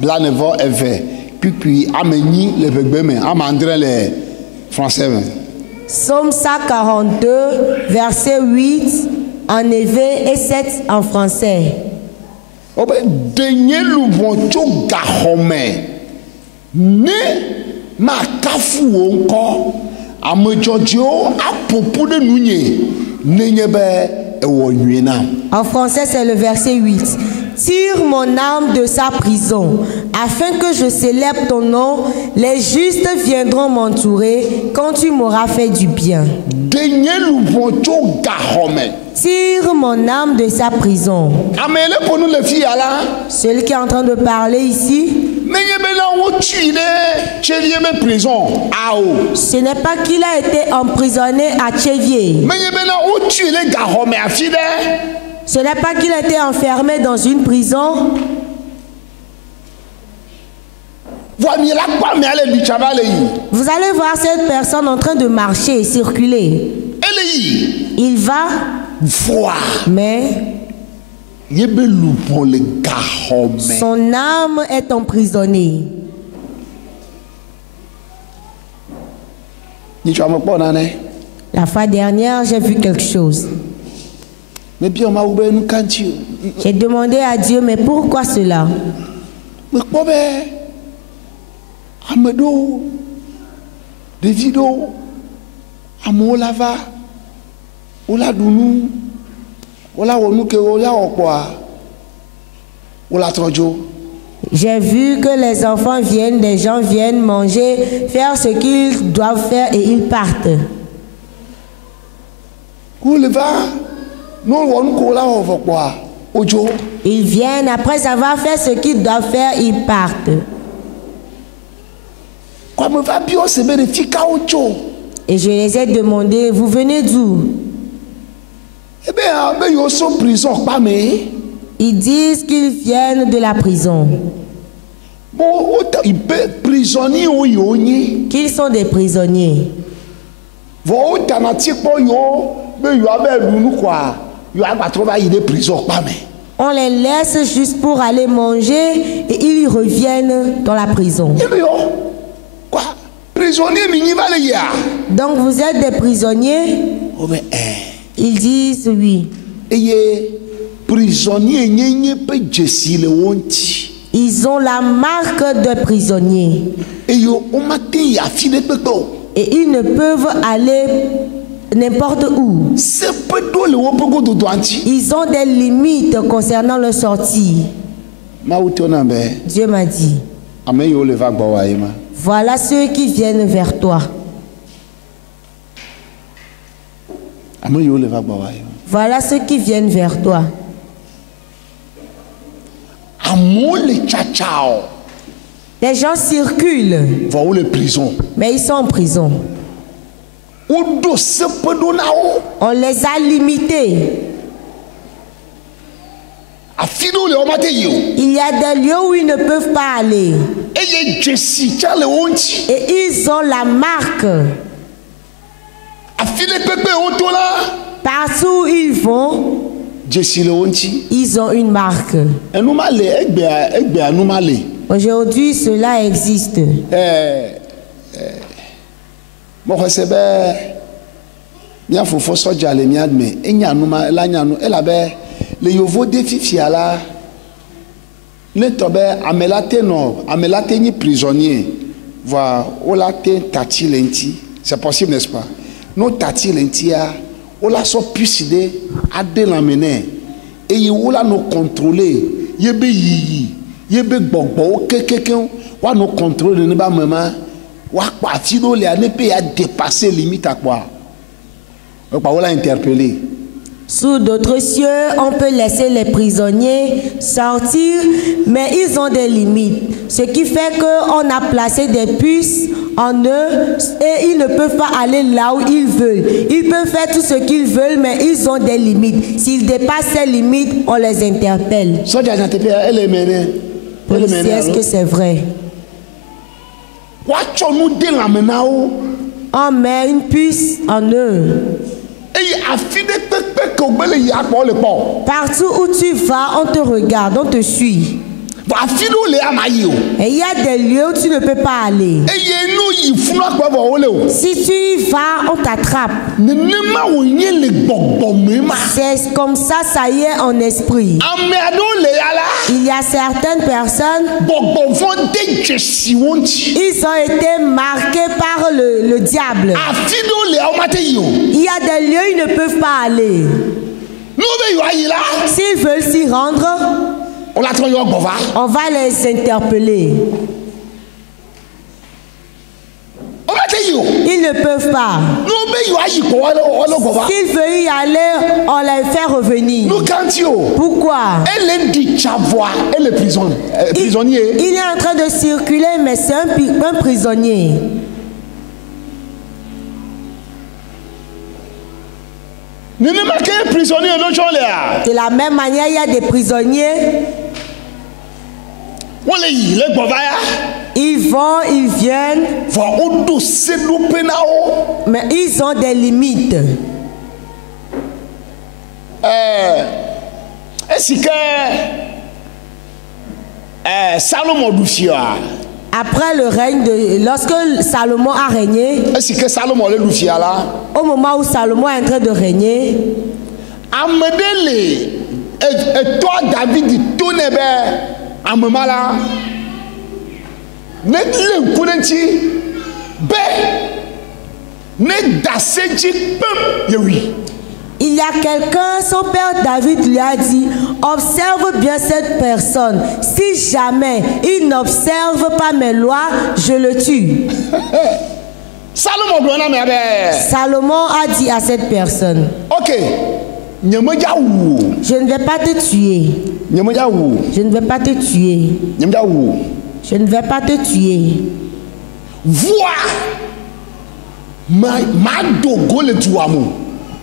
Blanevo Eve. Puis ameni les Begbeme. Amandre les Français. Psaume 142, verset 8 en éve et 7 en français. Denye luboncho gahome. Ne makafu onko. Amejojo apopo de nunye. Nenyebe ewonyena. En français, c'est le verset 8. Tire mon âme de sa prison, afin que je célèbre ton nom. Les justes viendront m'entourer quand tu m'auras fait du bien. Tire mon âme de sa prison. Celui qui est en train de parler ici, ce n'est pas qu'il a été emprisonné à Tchévier. Ce n'est pas qu'il a été enfermé dans une prison. Vous allez voir cette personne en train de marcher et circuler. Il va voir, mais son âme est emprisonnée. La fois dernière, j'ai vu quelque chose. J'ai demandé à Dieu, mais pourquoi cela? J'ai vu que les enfants viennent, des gens viennent manger, faire ce qu'ils doivent faire et ils partent. Ils viennent, après avoir fait ce qu'ils doivent faire, ils partent. Et je les ai demandé, vous venez d'où? Ils disent qu'ils viennent de la prison. Qu'ils sont des prisonniers. On les laisse juste pour aller manger et ils reviennent dans la prison. Donc vous êtes des prisonniers? Ils disent oui. Ils ont la marque de prisonnier. Et ils ne peuvent aller n'importe où. Ils ont des limites concernant leur sortie. Dieu m'a dit, voilà ceux qui viennent vers toi. Voilà ceux qui viennent vers toi. Les gens circulent, mais ils sont en prison. On les a limités. Il y a des lieux où ils ne peuvent pas aller. Et ils ont la marque. Partout où ils vont, ils ont une marque. Aujourd'hui, cela existe. Le yovo défi là, le tobe amelate no, amelate ni prisonnier, va olate tati lenti, c'est possible n'est-ce pas? No tati lenti a, ola so puiside ade l'amener, et y ola no contrôler, yebe yi, yebe gbogbo, quelqu'un, wa no contrôler ne ba maman, wa parti do le anepe a dépassé limite à quoi? Pas ola interpeller. Sous d'autres cieux, on peut laisser les prisonniers sortir, mais ils ont des limites. Ce qui fait qu'on a placé des puces en eux et ils ne peuvent pas aller là où ils veulent. Ils peuvent faire tout ce qu'ils veulent, mais ils ont des limites. S'ils dépassent ces limites, on les interpelle. Est-ce que c'est vrai? On met une puce en eux. Partout où tu vas, on te regarde, on te suit. Et il y a des lieux où tu ne peux pas aller. Si tu y vas, on t'attrape. C'est comme ça, ça y est en esprit. Il y a certaines personnes, ils ont été marqués par le diable. Il y a des lieux où ils ne peuvent pas aller. S'ils veulent s'y rendre, on va les interpeller. Ils ne peuvent pas. S'ils veulent y aller, on les fait revenir. Pourquoi? Il est en train de circuler, mais c'est un prisonnier. De la même manière, il y a des prisonniers. Ils vont, ils viennent. Mais ils ont des limites. Est-ce que Salomon après le règne de... Lorsque Salomon a régné, est-ce que Salomon le là? Au moment où Salomon est en train de régner, Amedele et toi David tonebe amemala ne le kunenti be ne daseji pem yewi. il y a quelqu'un, son père David lui a dit, observe bien cette personne. Si jamais il n'observe pas mes lois, je le tue. Salomon a dit à cette personne, ok, je ne vais pas te tuer. Je ne vais pas te tuer. Je ne vais pas te tuer.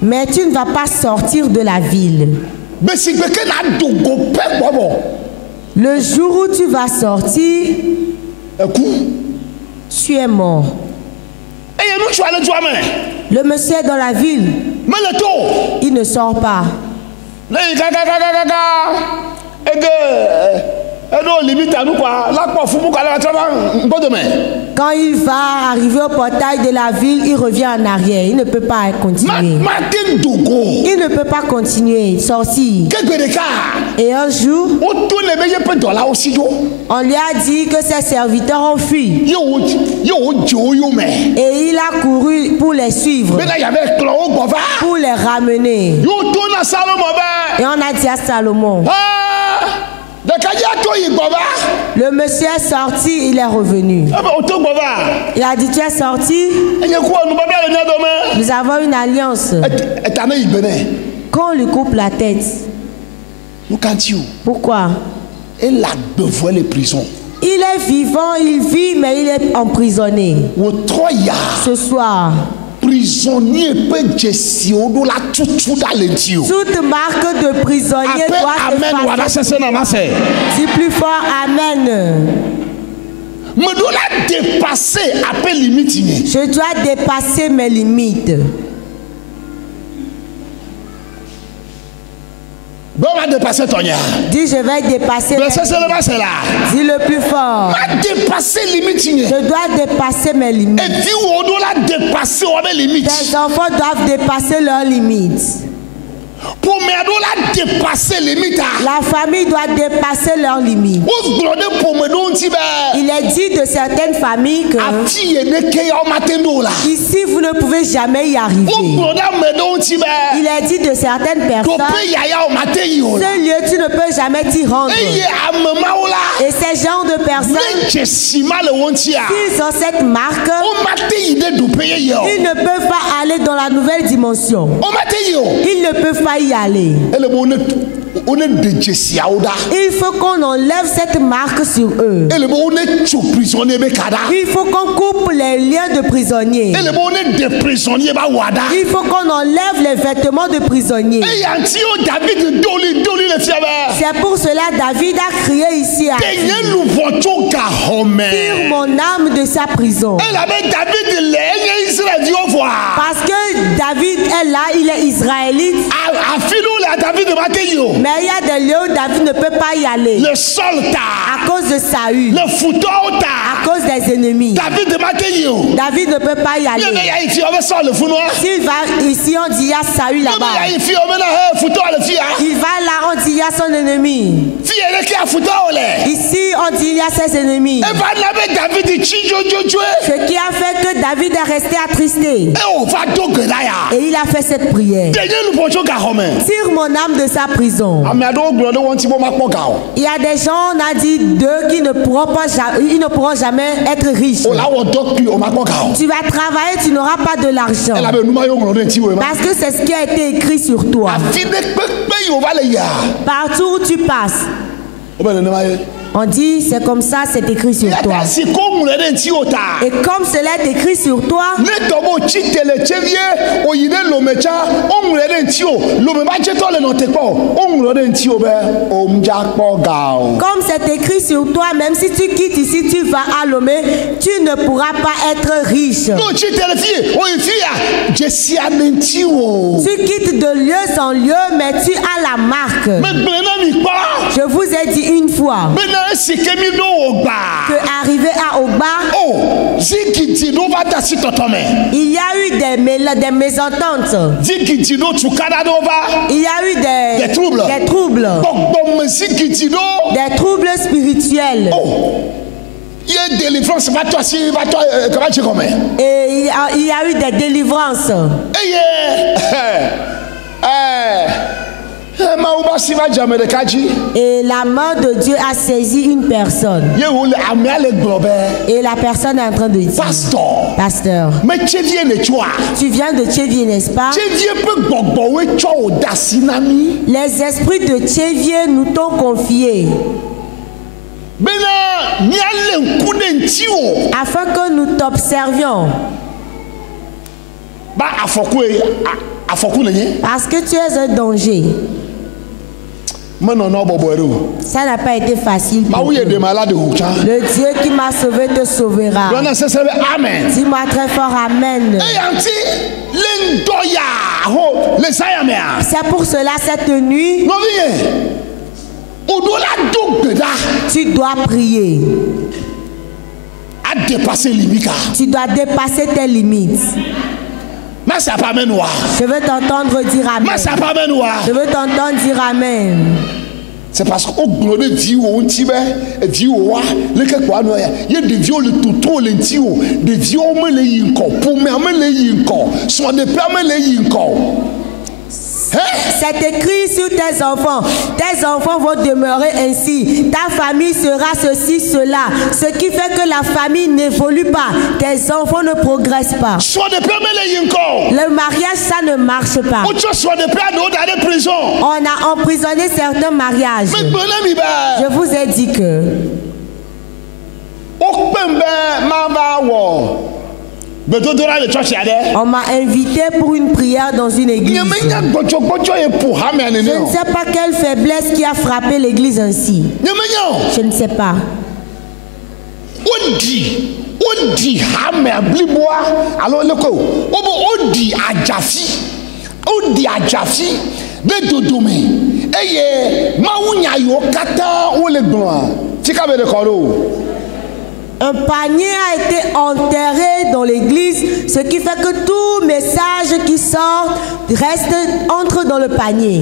Mais tu ne vas pas sortir de la ville. Le jour où tu vas sortir, tu es mort. Le monsieur est dans la ville. Il ne sort pas. Quand il va arriver au portail de la ville, il revient en arrière. Il ne peut pas continuer. Il ne peut pas continuer, sortir. Et un jour, on lui a dit que ses serviteurs ont fui. Et il a couru pour les suivre, pour les ramener. Et on a dit à Salomon, le monsieur est sorti, il est revenu. Il a dit, tu es sorti? Nous avons une alliance. Quand on lui coupe la tête. Pourquoi? Il est vivant, il vit, mais il est emprisonné. Ce soir, prisonnier peut toute marque de prisonnier doit effacer. Dis plus fort, amen. Je dois dépasser mes limites. Dis, je vais dépasser. Dis le plus fort. Je dois dépasser mes limites. Tes enfants doivent dépasser leurs limites. La famille doit dépasser leurs limites. Il est dit de certaines familles que ici vous ne pouvez jamais y arriver. Il est dit de certaines personnes, ce lieu tu ne peux jamais t'y rendre. Et ces genres de personnes, s'ils ont cette marque, ils ne peuvent pas aller dans la nouvelle dimension. Ils ne peuvent pas y aller. Il faut qu'on enlève cette marque sur eux. Il faut qu'on coupe les liens de prisonniers. Il faut qu'on enlève les vêtements de prisonniers. C'est pour cela David a crié ici à Dieu, tire mon âme de sa prison. Parce que David est là, il est israélite. David de Matéo. Mais il y a des lieux où David ne peut pas y aller. Le sol tard. À cause de Saül. Le fouton À tard. cause des ennemis. David de Matéo. David ne peut pas y Le aller. meilleur ici, on va sortir le founoir. S'il va ici, on dit il y a Saül Le là-bas. meilleur ici, on va là, fouton le fille. Il va là, on dit il y a son ennemi. Fille, elle est qui a fouton au lait. Ici, on dit il y a ses ennemis. Et va n'avoir David de Chijojojo. Ce qui a fait que David est resté attristé. Et on va donc là. Et il a fait cette prière. Dernier nous bonjour Garomé. Tire mon âme de sa prison. Il y a des gens, on a dit d'eux qui ne pourront pas, ils ne pourront jamais être riches. Tu vas travailler, tu n'auras pas de l'argent. Parce que c'est ce qui a été écrit sur toi. Partout où tu passes. On dit, c'est comme ça, c'est écrit sur toi. Et comme cela est écrit sur toi, comme c'est écrit sur toi, même si tu quittes ici, tu vas à Lomé, tu ne pourras pas être riche. Tu quittes de lieu en lieu, mais tu as la marque. Je vous ai dit une fois que arrivé à Ogba, il y a eu des mésententes. Il y a eu des troubles. Des troubles spirituels. Il y a délivrance, Et il y a eu des délivrances. Et la main de Dieu a saisi une personne. Et la personne est en train de dire, Pasteur, tu viens de Tchévier, n'est-ce pas? Les esprits de Tchévier nous t'ont confié afin que nous t'observions. Parce que tu es un danger. Ça n'a pas été facile pour toi. Le Dieu qui m'a sauvé te sauvera. Dis-moi très fort Amen. C'est pour cela cette nuit, tu dois prier. Tu dois dépasser tes limites. Je veux t'entendre dire Amen. Je veux t'entendre dire Amen. C'est parce qu'au gros de Dieu, on t'y met, Dieu, le que quoi, il y a des vieux, le tout, les Dieu, des vieux, on me les yinko, pour me les yinko, soit des permes les yinko. C'est écrit sur tes enfants. Tes enfants vont demeurer ainsi. Ta famille sera ceci, cela. Ce qui fait que la famille n'évolue pas. Tes enfants ne progressent pas. Le mariage, ça ne marche pas. On a emprisonné certains mariages. Je vous ai dit que on m'a invité pour une prière dans une église. Je ne sais pas quelle faiblesse qui a frappé l'église ainsi. Je ne sais pas. Un panier a été enterré dans l'église, ce qui fait que tout message qui sort entre dans le panier.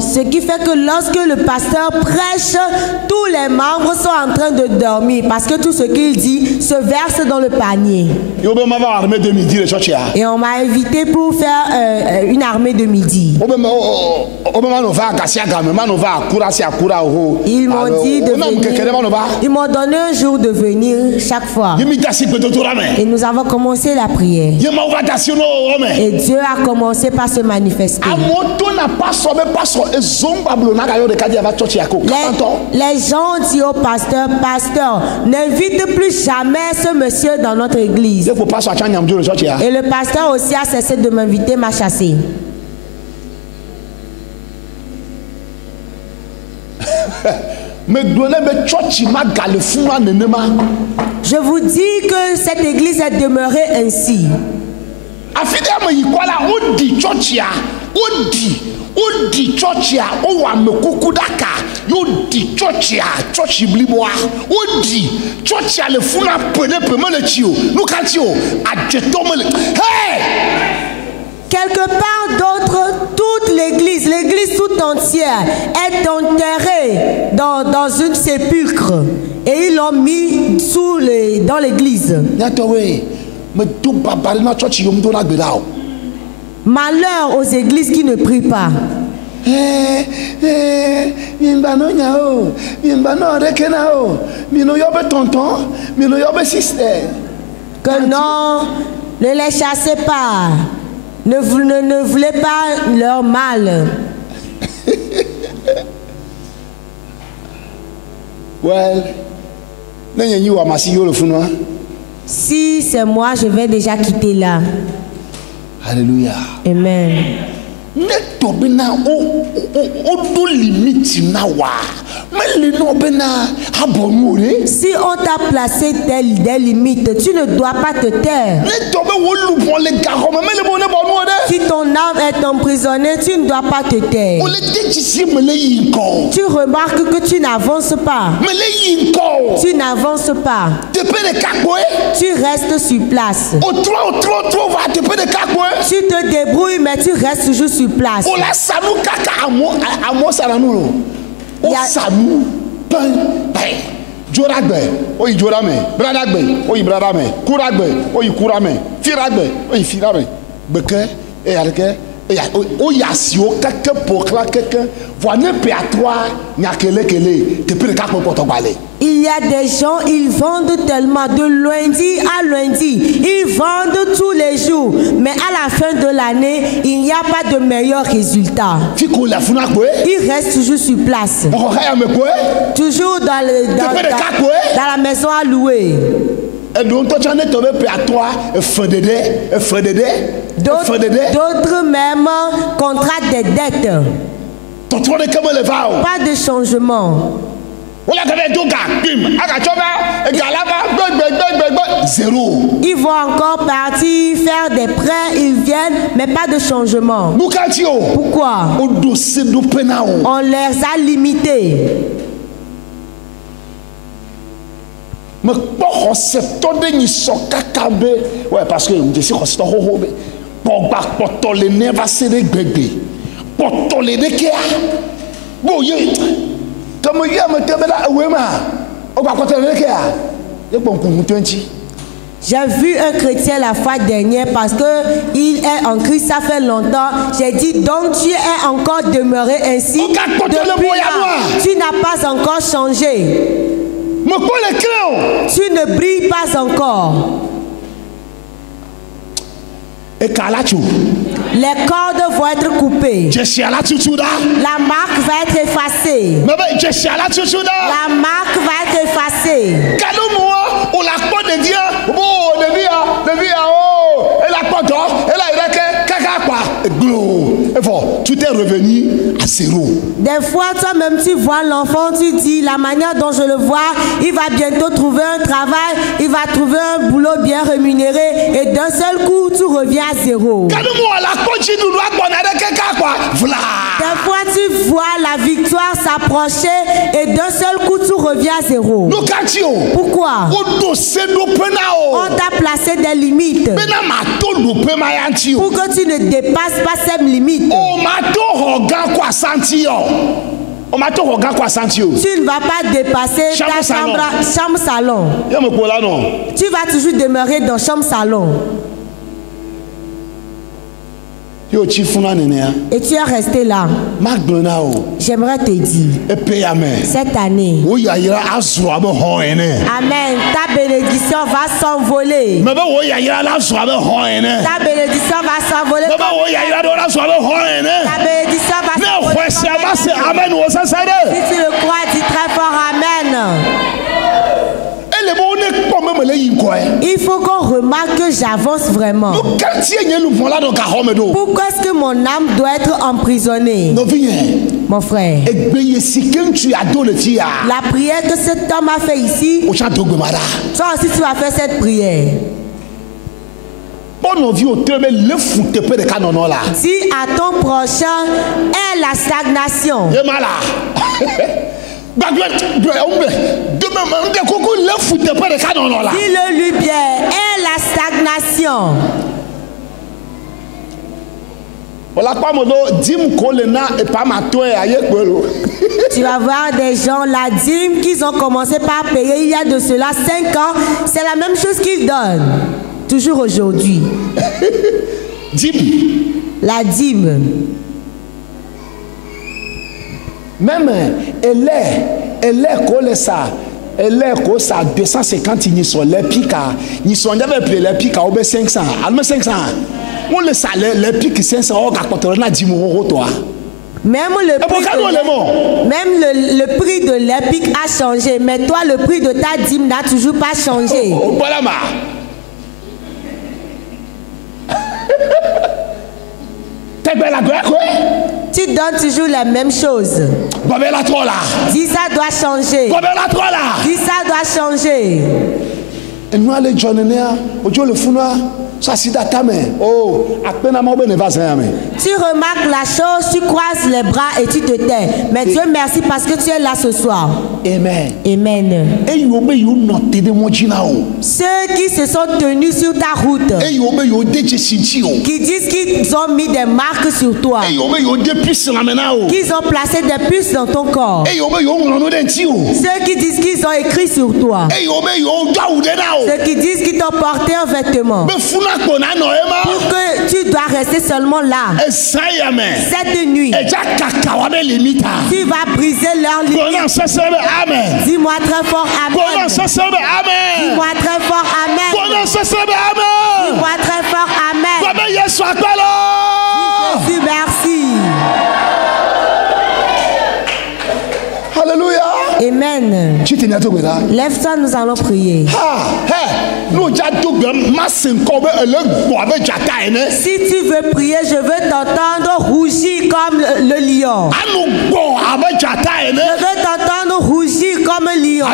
Ce qui fait que lorsque le pasteur prêche, tous les membres sont en train de dormir parce que tout ce qu'il dit se verse dans le panier. Et on m'a invité pour faire une armée de midi. Ils m'ont dit de venir. Ils m'ont donné un jour de venir chaque fois. Et nous avons commencé la prière. Et Dieu a commencé par se manifester. Les gens disent au pasteur, n'invite plus jamais ce monsieur dans notre église. Et le pasteur aussi a cessé de m'inviter, m'a chassé. Je vous dis que cette église est demeurée ainsi. Odi churchia o wa mekuku daka yo di churchia church bliboa odi churchia le funa pene peme le tio nous kanti o adjeto me hey quelque part d'autre toute l'église tout entière est enterrée dans une sépulcre et ils l'ont mis dans l'église. Malheur aux églises qui ne prient pas. Que non, ne les chassez pas. Ne voulez pas leur mal. Si c'est moi, je vais déjà quitter là. Alléluia. Amen. Si on t'a placé des limites, tu ne dois pas te taire. Si ton âme est emprisonnée, tu ne dois pas te taire. Tu remarques que tu n'avances pas. Tu n'avances pas. Tu restes sur place. Tu te débrouilles, mais tu restes toujours sur place. Joragbe, oyi jorame, bradagbe, oyi bradame, kuragbe, oyi kurame, firagbe, oyi firame, beke, et alke, oyi asio, quelqu'un pour quelqu'un, voit ne péatoire, n'y a kele, te peut le cas pour balai. Il y a des gens, ils vendent tellement de lundi à lundi. Ils vendent tous les jours. Mais à la fin de l'année, il n'y a pas de meilleur résultat. Ils restent toujours sur place. Toujours dans la maison à louer. D'autres même contractent des dettes. Pas de changement. Ils vont encore partir faire des prêts, ils viennent, mais pas de changement. Pourquoi? On les a limités. Ouais, parce que je suis j'ai vu un chrétien la fois dernière parce qu'il est en Christ, ça fait longtemps. J'ai dit, donc tu es encore demeuré ainsi. Depuis là, tu n'as pas encore changé. Tu ne brilles pas encore. Les cordes vont être coupées. La marque va être effacée. La marque va être effacée. Tout est revenu à zéro. Des fois, toi-même, tu vois l'enfant, tu dis, la manière dont je le vois, il va bientôt trouver un travail, il va trouver un boulot bien rémunéré, et d'un seul coup, tu reviens à zéro. Des fois, tu vois la victoire s'approcher, et d'un seul coup, tu reviens à zéro. Pourquoi? On t'a placé des limites pour que tu ne dépasses pas ces limites. Tu ne vas pas dépasser ta chambre salon. Tu vas toujours demeurer dans chambre salon. Et tu es resté là. J'aimerais te dire, cette année, amen, ta bénédiction va s'envoler. Ta bénédiction va s'envoler. Ta bénédiction va s'envoler. Si tu le crois, dis très fort amen. Il faut qu'on remarque que j'avance vraiment. Pourquoi est-ce que mon âme doit être emprisonnée? Mon frère, la prière que cet homme a fait ici, toi aussi tu vas faire cette prière. Si à ton prochain est la stagnation, si le lumière est la stagnation, tu vas voir des gens, la dîme qu'ils ont commencé par payer il y a de cela 5 ans, c'est la même chose qu'ils donnent, toujours aujourd'hui. La dîme. Même elle est ça. Elle est ça 250 ils sont les pica. Ils sont jamais plus les pica au 500. Alme 500. On le salaire les pics 500 on a na 10 euros toi. Même le prix de l'épic a changé, mais toi le prix de ta dîme n'a toujours pas changé. Voilà ma. Tu donnes toujours les mêmes choses. Dis ça doit changer. Dis ça doit changer. Tu remarques la chose, tu croises les bras et tu te tais. Mais Dieu merci parce que tu es là ce soir. Amen. Amen. Ceux qui se sont tenus sur ta route, qui disent qu'ils ont mis des marques sur toi, qu'ils ont placé des puces dans ton corps, ceux qui disent qu'ils ont écrit sur toi, ceux qui disent qu'ils t'ont porté un vêtement, pour que tu dois rester seulement là. Cette nuit, tu vas briser leurs limites. Dis-moi très fort amen. Dis-moi très fort amen. Dis-moi très fort amen. Jésus, merci. Alléluia. Amen. Lève-toi, nous allons prier. Si tu veux prier, je veux t'entendre rougir comme le lion. Je veux t'entendre rougir comme un lion.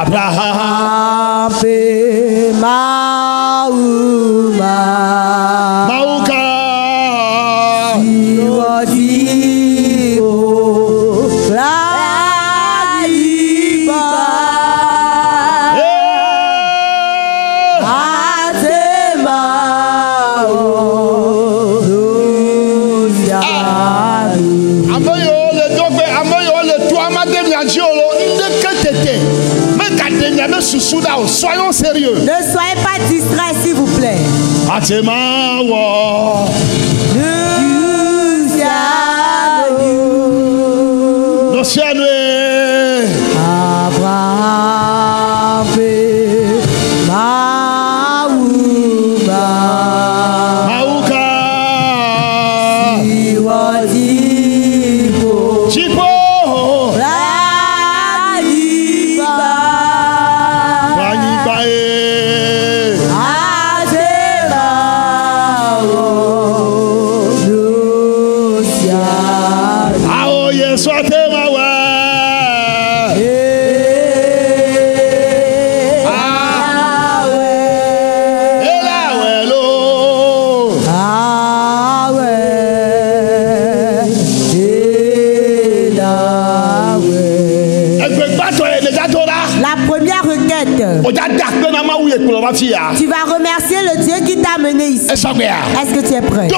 Abraham, soyons sérieux. Ne soyez pas distraits, s'il vous plaît. Tu vas remercier le Dieu qui t'a amené ici. Est-ce que tu es prêt?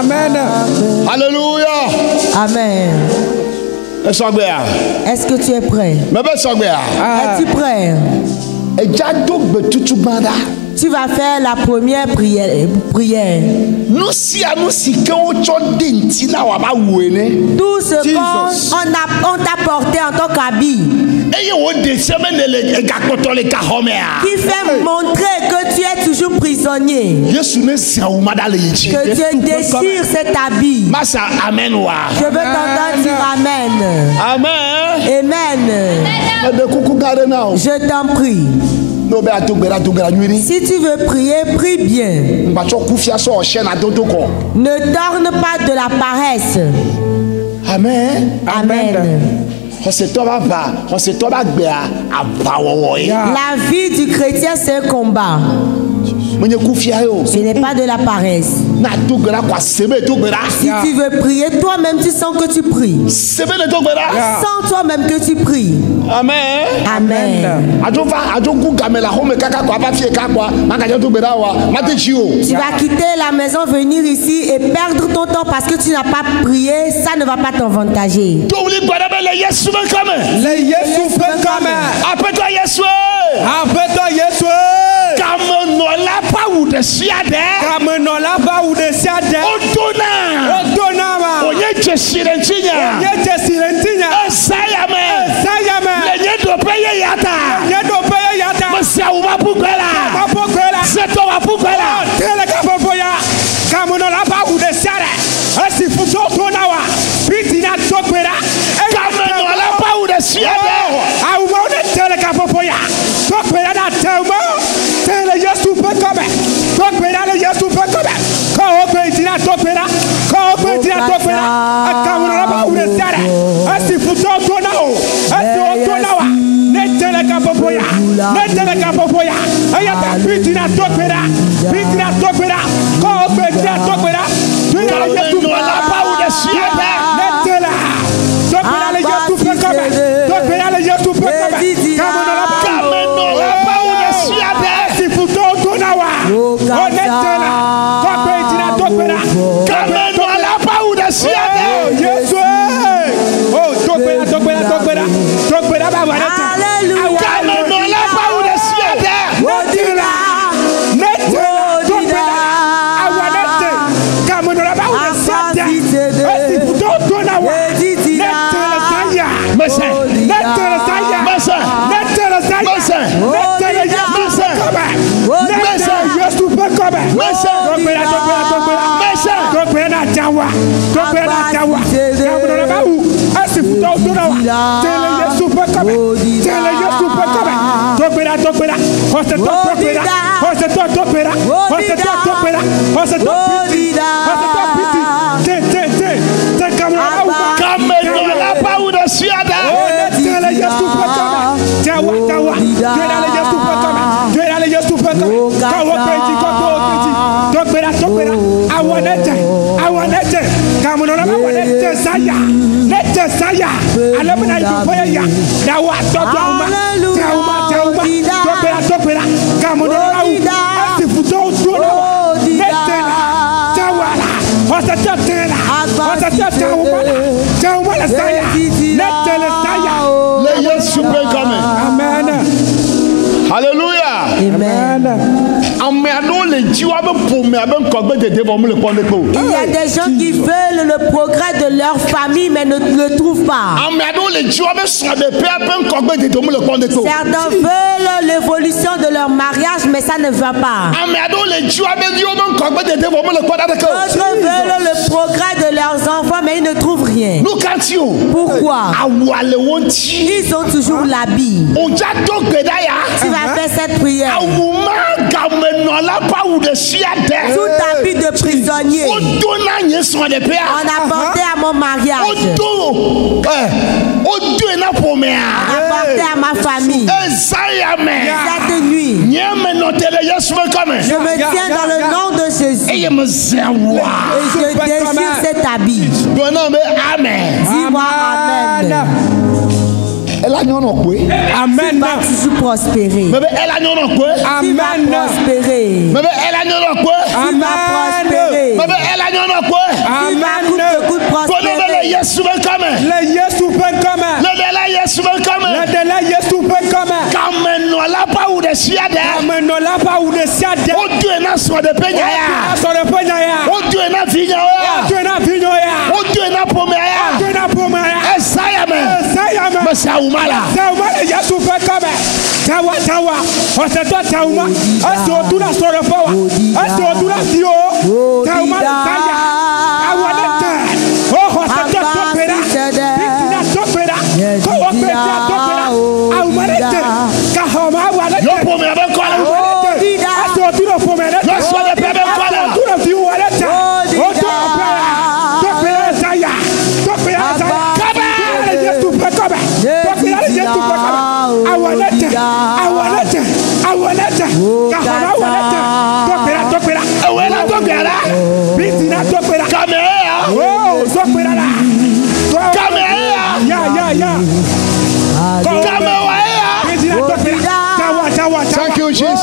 Amen. Alléluia. Amen. Est-ce que tu es prêt? Es-tu prêt? Tu vas faire la première prière. Tout ce qu'on t'a porté en tant qu'habit, qui fait montrer que tu es toujours prisonnier, que Dieu déchire cet habit. Je veux t'entendre dire Amen. Amen. Je t'en prie. Si tu veux prier, prie bien. Ne torne pas de la paresse. Amen. Amen. La vie du chrétien, c'est un combat. Ce n'est pas de la paresse. Si tu veux prier, toi-même tu sens que tu pries. Sens toi-même que tu pries. Amen. Amen. Tu vas quitter la maison, venir ici et perdre ton temps parce que tu n'as pas prié. Ça ne va pas t'avantager. Appelle-toi Yeshua. Il y a des gens qui veulent le progrès de leur famille mais ne le trouvent pas. Certains veulent l'évolution de leur mariage mais ça ne va pas. D'autres veulent le progrès de leurs enfants mais ils ne trouvent rien. Pourquoi? Ils ont toujours l'habit. Tu vas faire cette prière. Tout habit de prisonnier, on apportait à mon mariage, apporté à ma famille. Cette nuit, je me tiens dans le nom de Jésus et je désire cet habit. Dis-moi amen. Amen. Tu vas toujours prospérer. Tu vas prospérer. Tu vas prospérer. Tu vas coup de prospérer. Thank you, Jesus.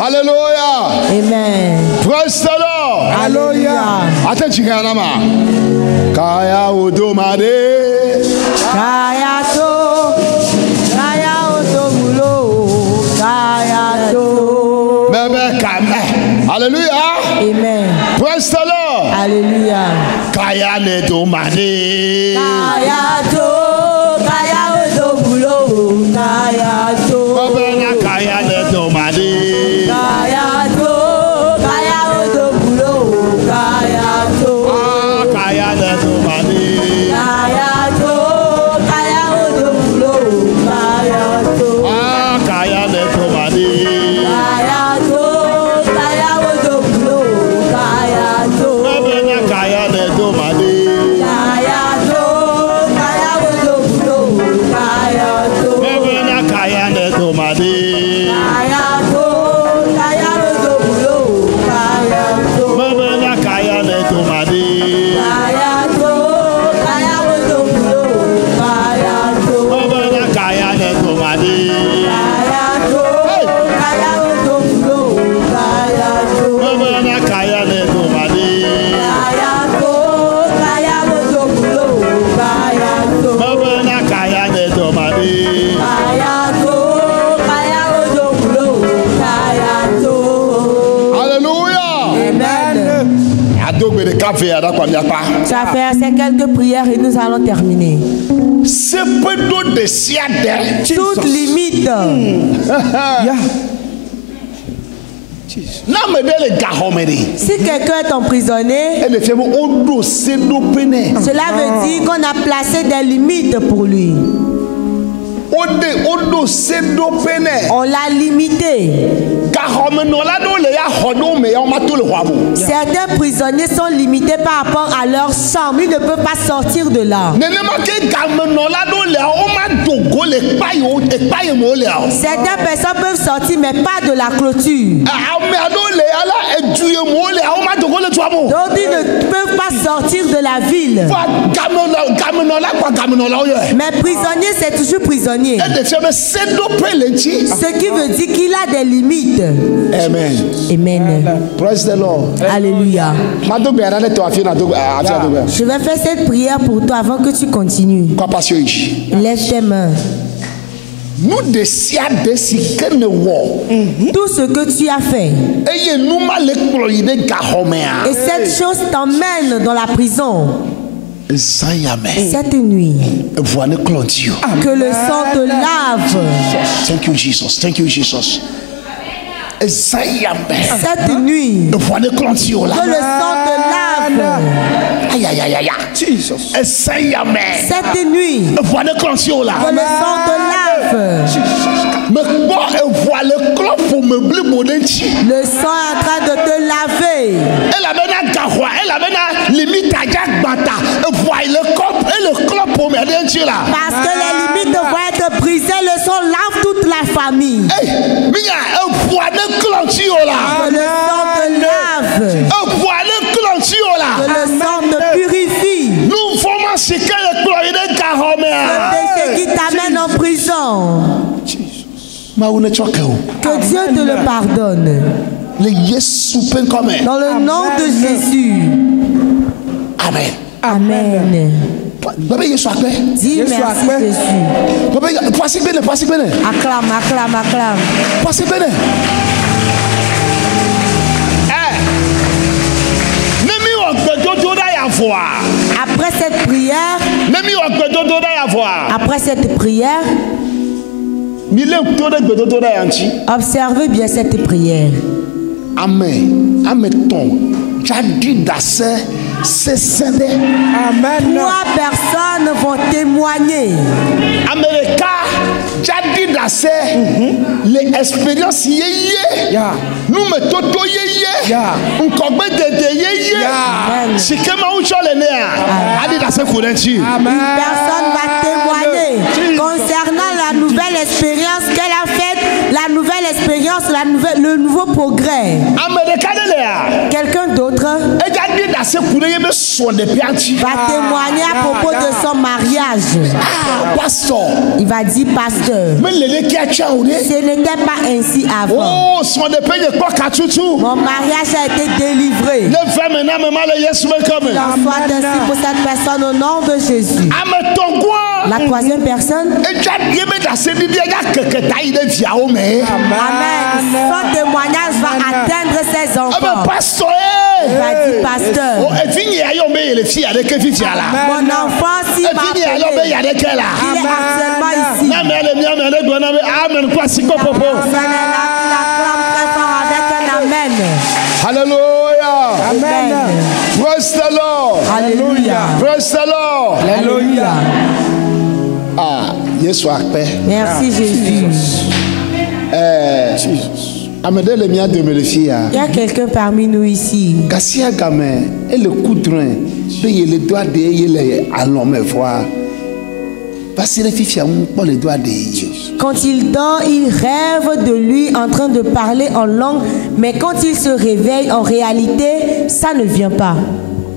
Hallelujah. Amen. Praise the Lord. Hallelujah. Attention, Kaya Udomade. Kaya to. Kaya Udomulo. Kaya to. Hallelujah. Amen. kaya ne to mane. Kayato, kaya odo bulo, kayato. Obena kaya ne to mane. Kayato, kaya odo bulo, kayato. Kaya ne to mane. Kayato, kaya odo bulo, kayato. Kaya ne to mane. Kayato, kaya odo bulo, kayato. Obena kaya ne to mane. Kayato, kaya odo bulo, kayato. Obena kaya ne to mane. Kayato, kaya odo bulo, kayato. Obena kaya ne to mane. Kayato, kaya odo bulo, kayato. Obena kaya ne to mane. Kayato, kaya odo bulo, kayato. Obena kaya ne to mane. Kayato, kaya odo bulo, kayato. Obena kaya ne to mane. Kayato, kaya odo bulo, kayato. Alléluia. Amen. Adogbe de café à d'accord pas. Ça fait ces quelques prières et nous allons terminer. C'est peu d'eau de siade. Toute limite. Na me de le gahomeri. Si quelqu'un est emprisonné, Et le fait odo c'est do pene. cela veut dire qu'on a placé des limites pour lui. Odo c'est do pene. On l'a limité. Gahomeno la do le ya hodo me ya ma to le wabo. Certains prisonniers sont limités par rapport à leur chambre. Ils ne peuvent pas sortir de là. Nene ma ke gameno la do le o ma dogo le payo e payo mo le. Certaines personnes peuvent sortir, mais pas de la clôture. Ah me ado le ala e duye mo le o ma dogo le tuamo. Donc ils ne peuvent pas sortir de la ville. Fa gameno la kwa gameno la o ye. Mais prisonnier, c'est toujours prisonnier. Et le fait c'est do pele. Ce qui veut dire qu'il a des limites. Amen. Amen. Praise the Lord. Alléluia. Madogbe arale to afina do afia do. Je vais faire cette prière pour toi avant que tu continues. Kwa passion ici. Lève tes mains. Nous de siade si kene wo. Tout ce que tu as fait. Eye nous ma le kployide gahomea. Et cette chose t'emmène dans la prison. Zayame. Cette nuit. Voine clontio. Que le sang te lave. Thank you Jesus. Thank you Jesus. Zayame. Cette nuit. Voine clontio la. Que le sang te lave. Aïe aïe aïe aïe. Jesus. Zayame. Cette nuit. Voine clontio la. Que le sang te lave. Me quoi voile clop pour me blibonenti. Le sang est en train de te laver. Elle a bena gahwa, elle a bena limite à Jack Bata. Voile le clop et le clop pour me denti là. Parce que les limites vont être brisées. Le sang lave toute la famille. Hey, minya, voile clontio là. Que le sang te lave. Voile clontio Que là. le sang te purifie. Nous formons ce que le chloride Le gahomea. péché qui t'amène en prison. Maoune chokeo. Que Dieu te le pardonne. Le Yesu pen comme. Dans le nom de Jésus. Amen. Amen. Baba Yesu akpe. Dis merci Jésus. Baba passez bene, passez bene. Acclame, acclame, acclame. Passez bene. Nemi ogbedodo da ya voir. Après cette prière, Nemi ogbedodo da ya voir. après cette prière, Mile to de gbedodo da ya nchi. observez bien cette prière. Amen. Amen ton. Jadi dase se sende. Amen. 3 personnes vont témoigner. America jadi dase les expériences yeye. Yeah. Nous me toto yeye. Yeah. Nkogbe dede yeye. Yeah. Sikema uchole nea. Adi dase kurenti. Amen. Une personne va témoigner concernant la nouvelle expérience qu'elle a faite, la nouvelle expérience, le nouveau progrès. America de lea. Quelqu'un d'autre Jadi dase kureye be son de pianti. va témoigner à propos de son mariage. Ah, pastor. Il va dire, pasteur, Mais le qui a tchao ne. ce n'était pas ainsi avant. Oh, son de paye quoi katutu. Mon mariage a été délivré. Ne fais maintenant me mal Yesu me comme. Il en soit ainsi pour cette personne au nom de Jésus. Ame tongwa. La 3e personne, Jadi yebe dase bibi ya keketa ide viao me. amen. Son témoignage va atteindre ses Ah ben enfants. pasteur. va dire pasteur. Oh, et fini à yombe les filles avec qui fille là. Mon enfant si Et fini à yombe il y a des là. il est actuellement ici. Non mais les miens mais les bonnes amen quoi si popo. Il acclame très fort avec un amen. Hallelujah. Amen. Praise the Lord. Alléluia. Praise the Lord. Alléluia. Ah, Yesu akpe. Merci Jésus. Amede le mia de me le fia. Il y a quelqu'un parmi nous ici. Gassia gamin et le coudrin payer les doigts de yele allons me voir. Parce que les filles ont pas les doigts de. Quand il dort, il rêve de lui en train de parler en langue, mais quand il se réveille, en réalité, ça ne vient pas.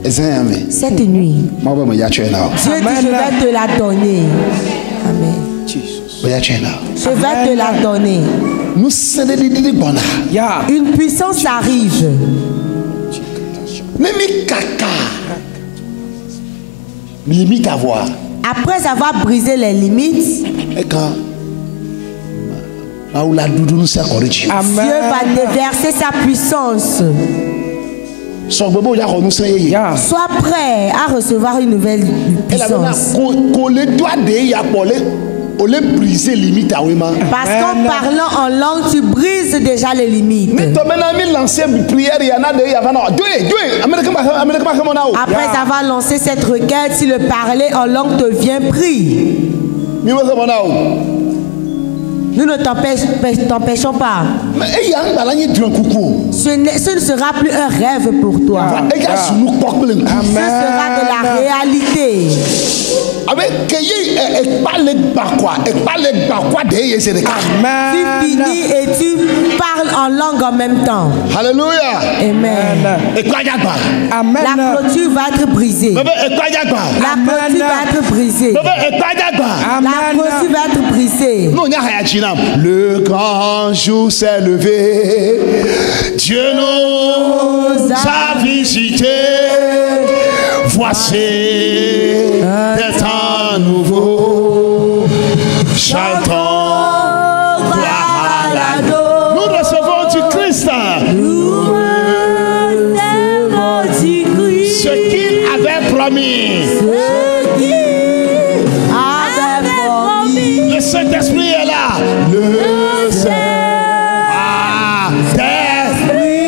Cette nuit, Dieu dit, je vais te la donner. Amen. Je vais te la donner. Une puissance arrive. Limite à voir. Après avoir brisé les limites, Dieu va déverser sa puissance. Sois prêt à recevoir une nouvelle puissance. Parce qu'en parlant en langue, tu brises déjà les limites. Après avoir lancé cette requête, si le parler en langue devient prie, nous ne t'empêchons pas. Ce ne sera plus un rêve pour toi. Ce sera de la réalité. Tu finis et tu parles en langue en même temps. Alléluia. Amen. La clôture va être brisée. La clôture va être brisée. La clôture va être brisée. Le grand jour s'est levé, Dieu nous a visités. Voici des temps nouveaux, chantons gloire à l'agneau. Nous recevons du Christ. Nous recevons du Christ. Ce qu'il avait promis. Le Saint-Esprit est là.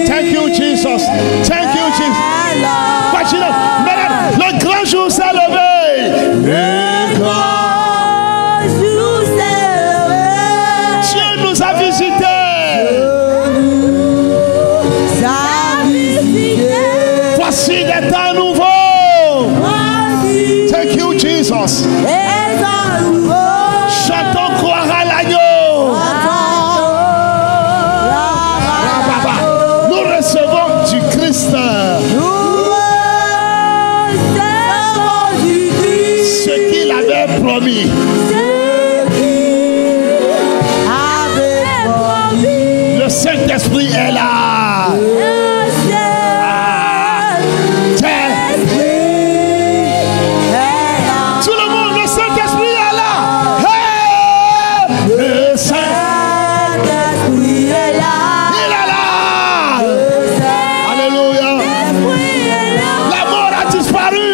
Thank you, Jesus. Thank you, Jesus. Le grand jour s'est levé. Le grand jour s'est levé. Dieu nous a visités. Voici des temps nouveaux. Thank you, Jesus. Chantons gloire à l'agneau. Nous recevons du Christ. Ce qu'il avait promis. Le Saint-Esprit est là. Tout le monde, le Saint-Esprit est là. Le Saint-Esprit est là. Il est là. Alléluia. La mort a disparu.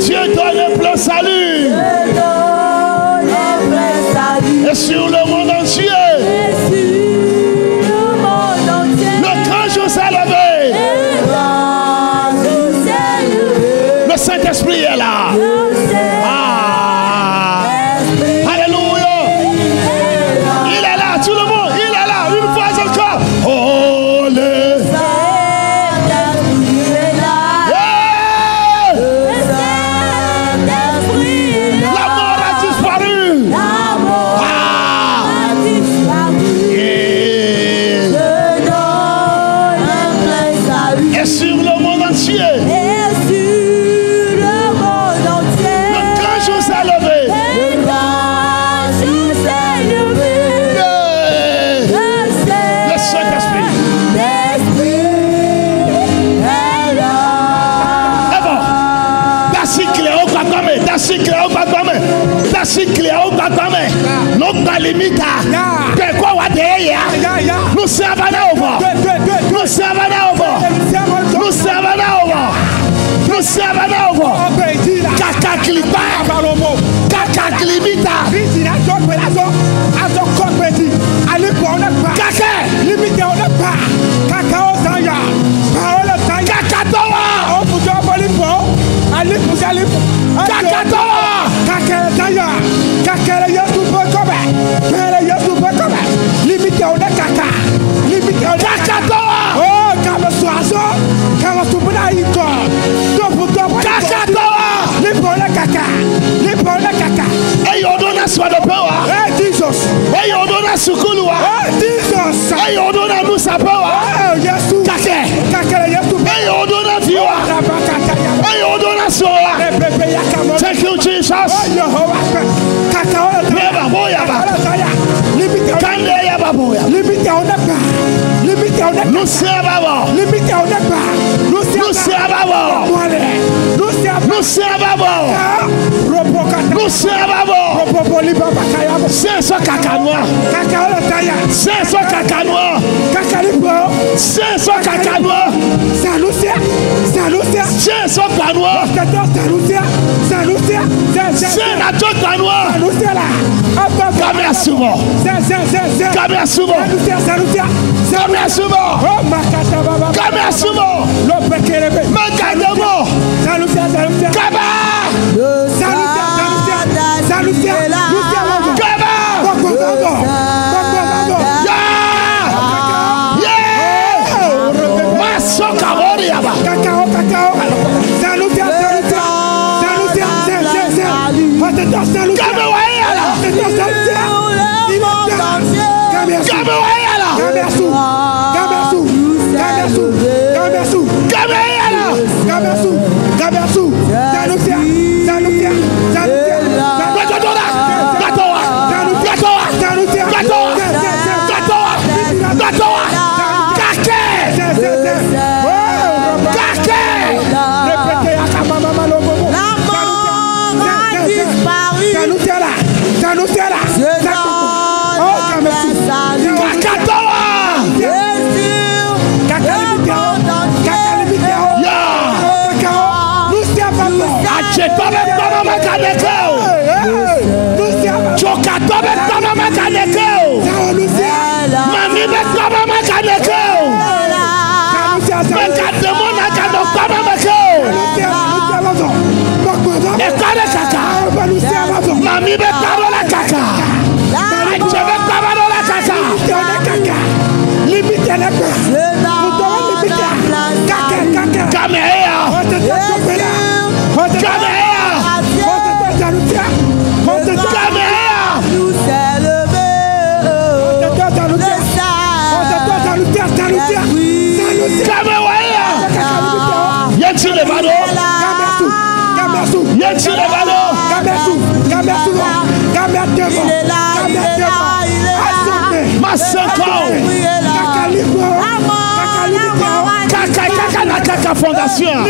Dieu donne le plein salut. Et sur le monde entier. Le grand jour s'est levé. Le Saint-Esprit est là. Alléluia. Il est là, tout le monde. Il est là. Une fois encore. Oh, le Saint-Esprit est là. La mort a disparu. Et sur le monde entier. Le grand jour s'est levé. Le Saint-Esprit. Et bon, Dassi Cléo Kakame, Dassi Cléo Kakame, Dassi Cléo Kakame, non pas limite. Que quoi, nous servons au Thank you, Jesus. Fondation.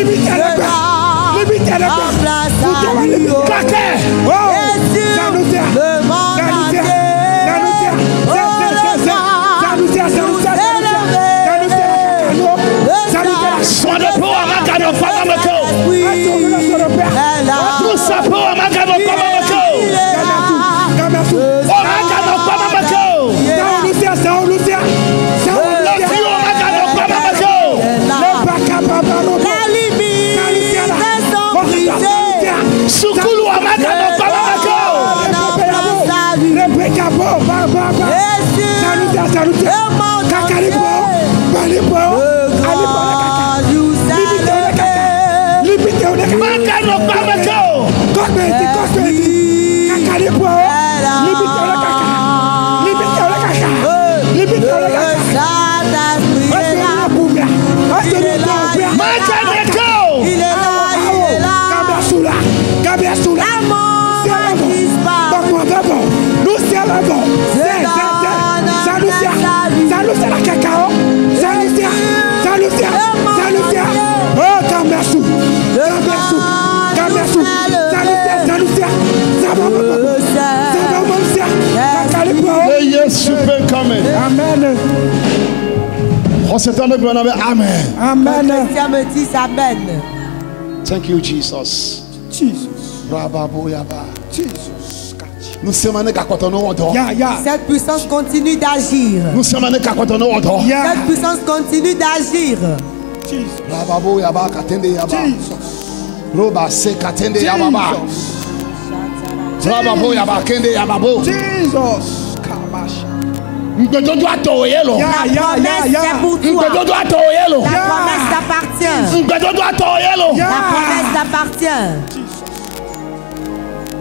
On s'étend avec mon amen. Amen. Les chrétiens me disent Amen. Thank you, Jesus. Jesus. Rababo Yaba. Jesus. Nous sommes en Kakotono. Cette puissance continue d'agir. Nous sommes en Kakotono. Cette puissance continue d'agir. Jesus. Rababo Yaba Katende Yaba. Jesus. Roba Se Katende Yababa. Rababo Yaba Kende Yababo. Jesus. Kabasha. Mpedodo atoyelo. La promesse c'est pour toi. Mpedodo atoyelo. La promesse t'appartient. Mpedodo atoyelo. La promesse t'appartient. Jesus.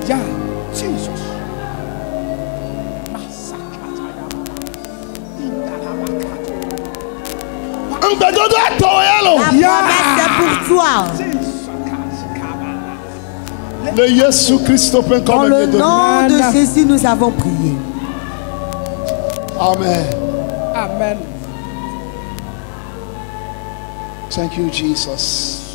Yeah. Jesus. Mpedodo atoyelo. La promesse c'est pour toi. Le Jésus Christ open Dans comme le Dieu. nom de Jésus, nous avons prié. Amen. Amen. Thank you, Jesus.